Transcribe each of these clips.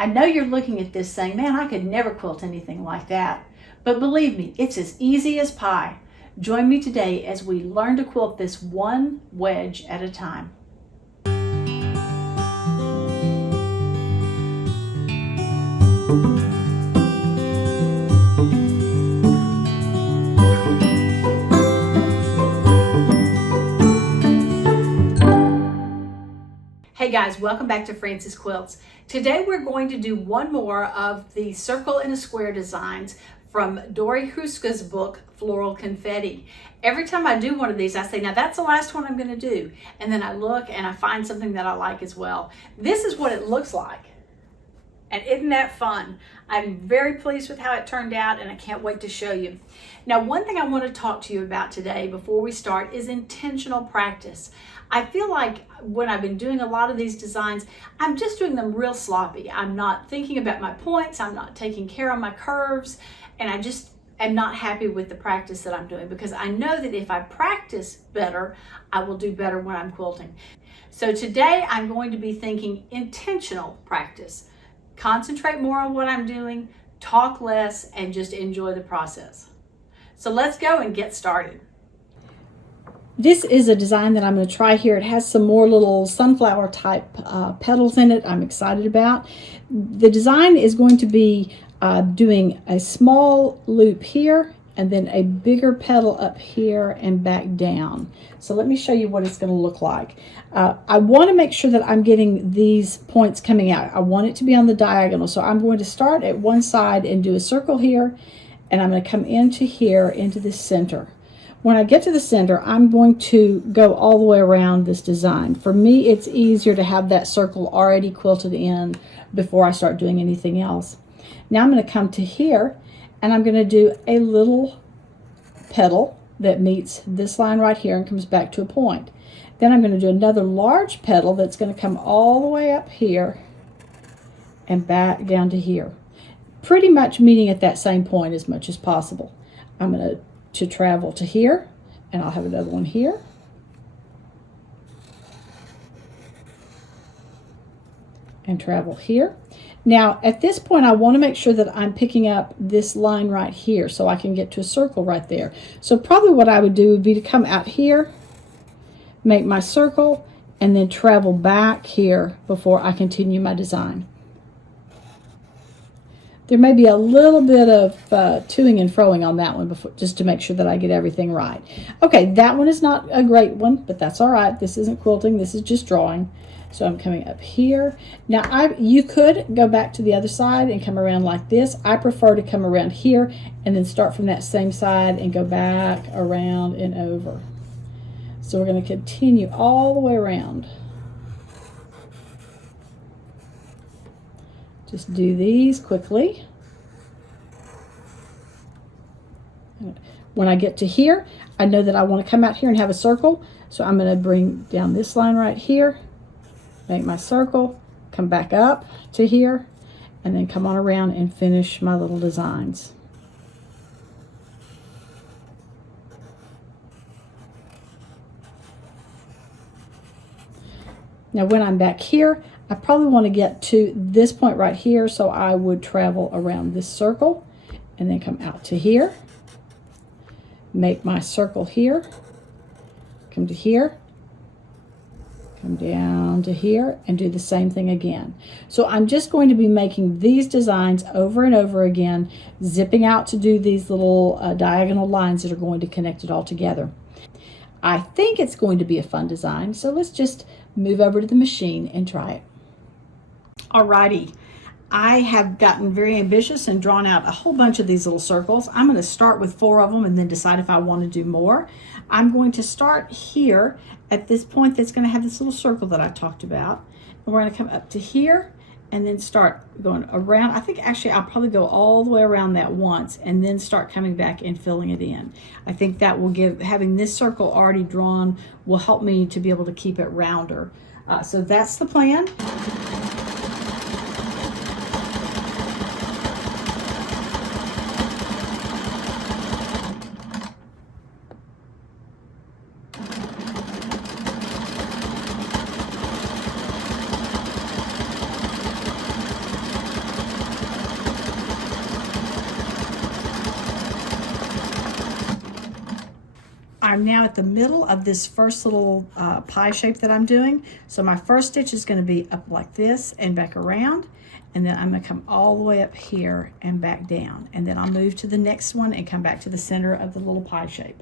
I know you're looking at this saying, man, I could never quilt anything like that. But believe me, it's as easy as pie. Join me today as we learn to quilt this one wedge at a time. Hey guys, welcome back to Frances Quilts. Today we're going to do one more of the circle and a square designs from Dorie Hruska's book, Floral Confetti. Every time I do one of these, I say, now that's the last one I'm going to do. And then I look and I find something that I like as well. This is what it looks like. And isn't that fun? I'm very pleased with how it turned out and I can't wait to show you. Now, one thing I want to talk to you about today before we start is intentional practice. I feel like when I've been doing a lot of these designs, I'm just doing them real sloppy. I'm not thinking about my points, I'm not taking care of my curves, and I just am not happy with the practice that I'm doing because I know that if I practice better, I will do better when I'm quilting. So today I'm going to be thinking intentional practice. Concentrate more on what I'm doing, talk less, and just enjoy the process. So let's go and get started. This is a design that I'm going to try here. It has some more little sunflower type petals in it I'm excited about. The design is going to be doing a small loop here and then a bigger petal up here and back down. So let me show you what it's going to look like. I want to make sure that I'm getting these points coming out. I want it to be on the diagonal. So I'm going to start at one side and do a circle here, and I'm going to come into here, into the center. When I get to the center, I'm going to go all the way around this design. For me, it's easier to have that circle already quilted in before I start doing anything else. Now I'm going to come to here, and I'm going to do a little petal that meets this line right here and comes back to a point. Then I'm going to do another large petal that's going to come all the way up here and back down to here. Pretty much meeting at that same point as much as possible. I'm going to travel to here, and I'll have another one here. And travel here. Now, at this point, I want to make sure that I'm picking up this line right here so I can get to a circle right there. So probably what I would do would be to come out here, make my circle, and then travel back here before I continue my design. There may be a little bit of toing and froing on that one before, just to make sure that I get everything right. Okay, that one is not a great one, but that's all right. This isn't quilting, this is just drawing. So I'm coming up here. Now, you could go back to the other side and come around like this. I prefer to come around here and then start from that same side and go back around and over. So we're going to continue all the way around. Just do these quickly. When I get to here, I know that I want to come out here and have a circle. So I'm going to bring down this line right here, make my circle, come back up to here, and then come on around and finish my little designs. Now when I'm back here, I probably want to get to this point right here, so I would travel around this circle and then come out to here, make my circle here, come to here, come down to here, and do the same thing again. So I'm just going to be making these designs over and over again, zipping out to do these little diagonal lines that are going to connect it all together. I think it's going to be a fun design, so let's just move over to the machine and try it. Alrighty, I have gotten very ambitious and drawn out a whole bunch of these little circles. I'm going to start with 4 of them and then decide if I want to do more. I'm going to start here at this point that's going to have this little circle that I talked about. And we're going to come up to here and then start going around. I think actually I'll probably go all the way around that once and then start coming back and filling it in. I think that will give, having this circle already drawn will help me to be able to keep it rounder. So that's the plan. I'm now at the middle of this first little pie shape that I'm doing. So my first stitch is going to be up like this and back around, and then I'm going to come all the way up here and back down, and then I'll move to the next one and come back to the center of the little pie shape.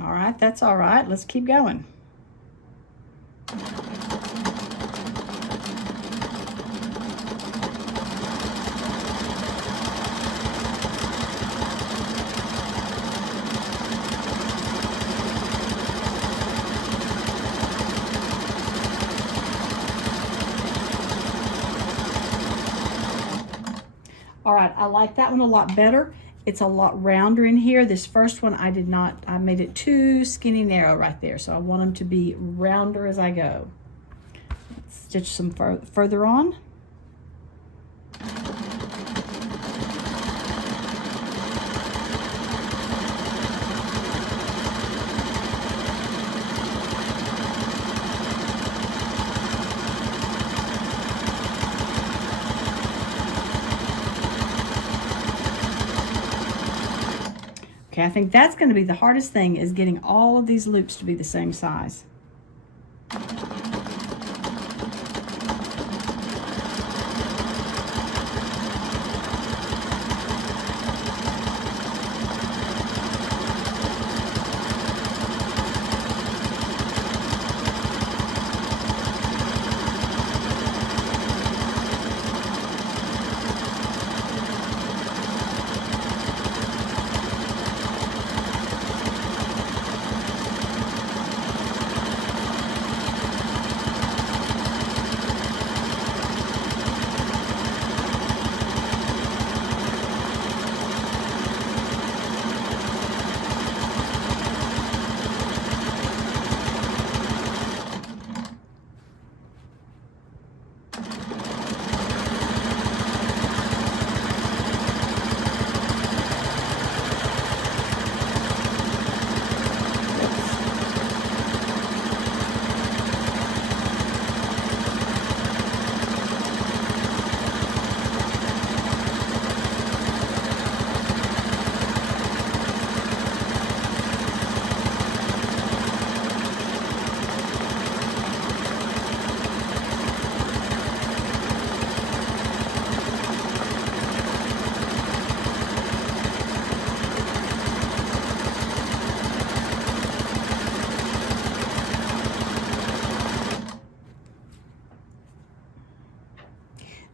All right, that's all right. Let's keep going. All right, I like that one a lot better. It's a lot rounder in here. This first one I made it too skinny narrow right there. So I want them to be rounder as I go. Let's stitch some further on. Okay, I think that's going to be the hardest thing, is getting all of these loops to be the same size.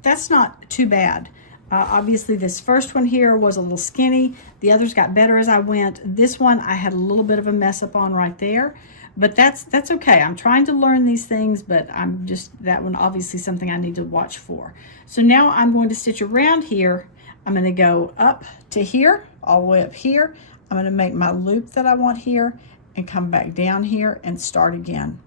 That's not too bad. Obviously this first one here was a little skinny. The others got better as I went. This one I had a little bit of a mess up on right there, but that's okay. I'm trying to learn these things, but that one obviously something I need to watch for. So now I'm going to stitch around here. I'm going to go up to here, all the way up here. I'm going to make my loop that I want here and come back down here and start again.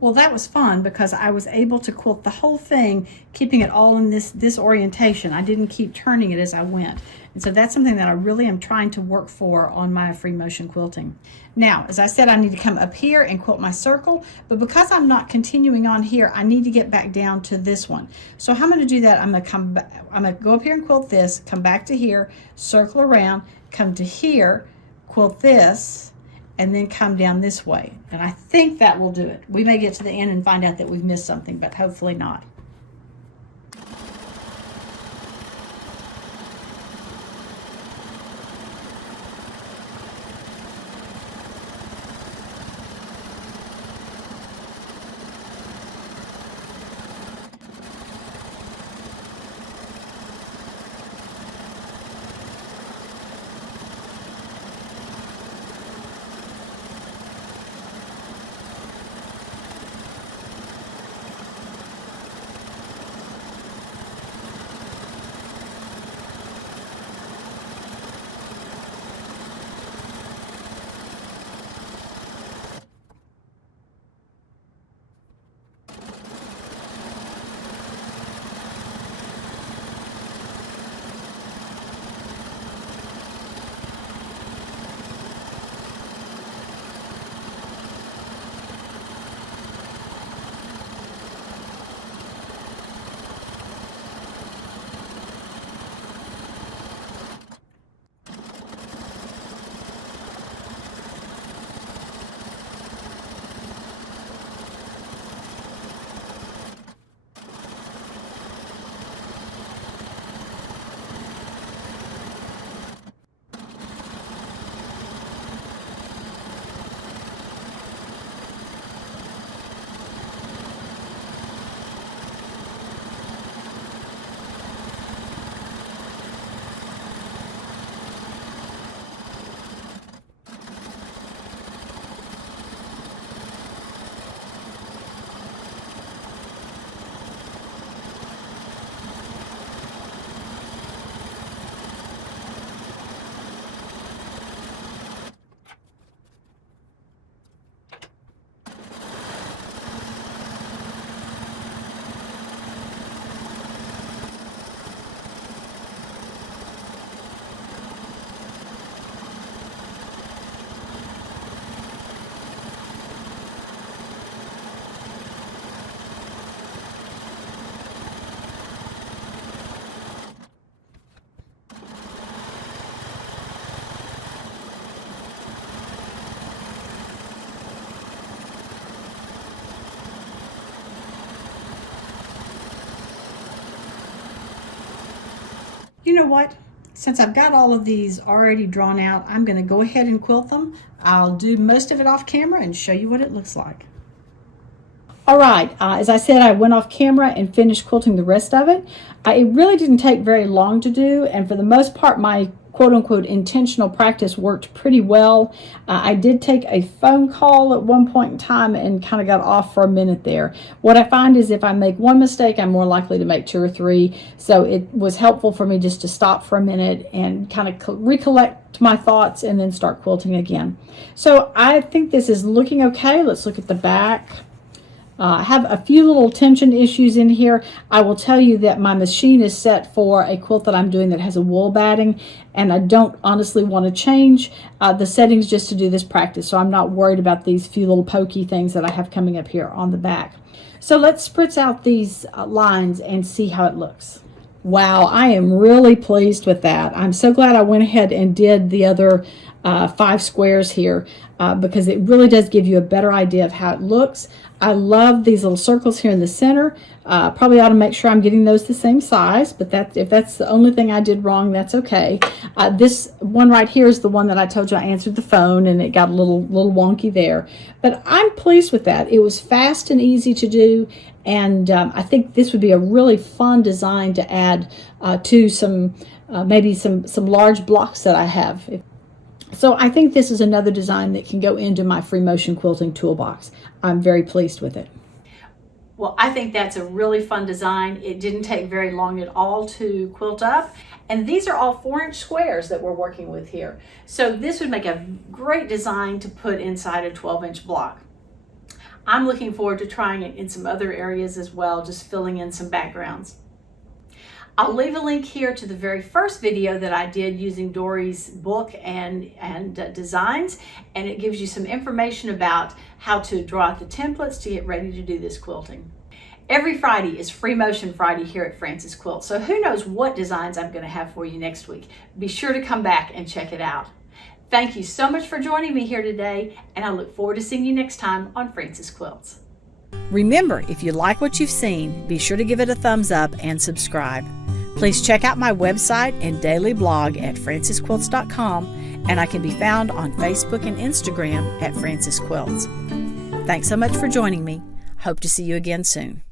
Well, that was fun because I was able to quilt the whole thing, keeping it all in this orientation. I didn't keep turning it as I went. And so that's something that I really am trying to work for on my free motion quilting. Now, as I said, I need to come up here and quilt my circle, but because I'm not continuing on here, I need to get back down to this one. So how I'm going to do that, I'm going to go up here and quilt this, come back to here, circle around, come to here, quilt this, and then come down this way. And I think that will do it. We may get to the end and find out that we've missed something, but hopefully not. You know what? Since I've got all of these already drawn out, I'm going to go ahead and quilt them. I'll do most of it off camera and show you what it looks like. All right, as I said, I went off camera and finished quilting the rest of it. It really didn't take very long to do, and for the most part, my quote-unquote intentional practice worked pretty well. I did take a phone call at one point in time and kind of got off for a minute there. What I find is if I make one mistake, I'm more likely to make two or three, so it was helpful for me just to stop for a minute and kind of recollect my thoughts and then start quilting again. So I think this is looking okay. Let's look at the back. I have a few little tension issues in here. I will tell you that my machine is set for a quilt that I'm doing that has a wool batting, and I don't honestly want to change the settings just to do this practice, so I'm not worried about these few little pokey things that I have coming up here on the back. So let's spritz out these lines and see how it looks. Wow, I am really pleased with that. I'm so glad I went ahead and did the other 5 squares here because it really does give you a better idea of how it looks. I love these little circles here in the center. Probably ought to make sure I'm getting those the same size, but if that's the only thing I did wrong, that's okay. This one right here is the one that I told you I answered the phone and it got a little wonky there. But I'm pleased with that. It was fast and easy to do, and I think this would be a really fun design to add to some maybe some large blocks that I have. So I think this is another design that can go into my free motion quilting toolbox. I'm very pleased with it. Well, I think that's a really fun design. It didn't take very long at all to quilt up. And these are all 4-inch squares that we're working with here. So this would make a great design to put inside a 12-inch block. I'm looking forward to trying it in some other areas as well, just filling in some backgrounds. I'll leave a link here to the very first video that I did using Dorie's book and designs, and it gives you some information about how to draw out the templates to get ready to do this quilting. Every Friday is Free Motion Friday here at Frances Quilts, so who knows what designs I'm going to have for you next week. Be sure to come back and check it out. Thank you so much for joining me here today, and I look forward to seeing you next time on Frances Quilts. Remember, if you like what you've seen, be sure to give it a thumbs up and subscribe. Please check out my website and daily blog at francesquilts.com, and I can be found on Facebook and Instagram at Frances Quilts. Thanks so much for joining me. Hope to see you again soon.